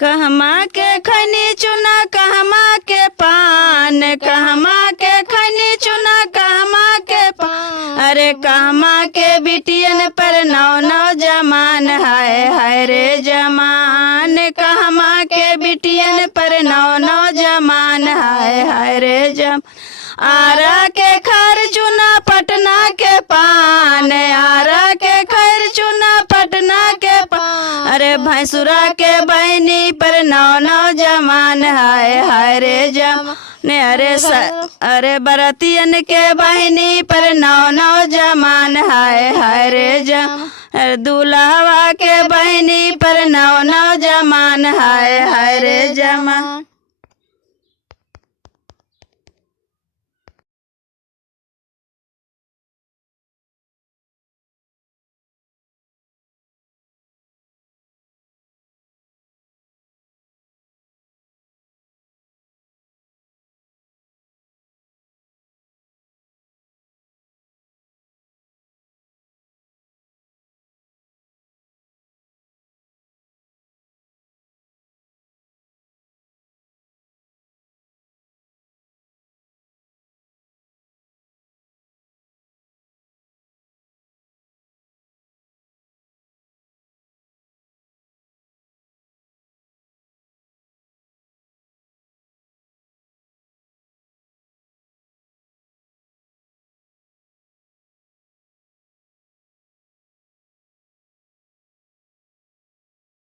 कहमा के खैनी चुना कहमा के पान, कहमा के खैनी चुना कहमा के पान। अरे कहमा के बिटियन पर नौ नौ जमान, हाय हाय रे जमान। कहमा के बिटियन पर नौ नौ जमान, हाय हाय रे जम। आरा के खैर चुना पटना के पान, आरा के खैर चुना पटना के पान। अरे भैंसुरा के बहनी पर नौ नौ जमान, हाय हाय रे जम। ने अरे बरतियन के बहनी पर नौ नौ जमान, हाय हाय रे जम। दूल्हा के बहनी पर नौ नौ जमान, हाय हाय रे जमा।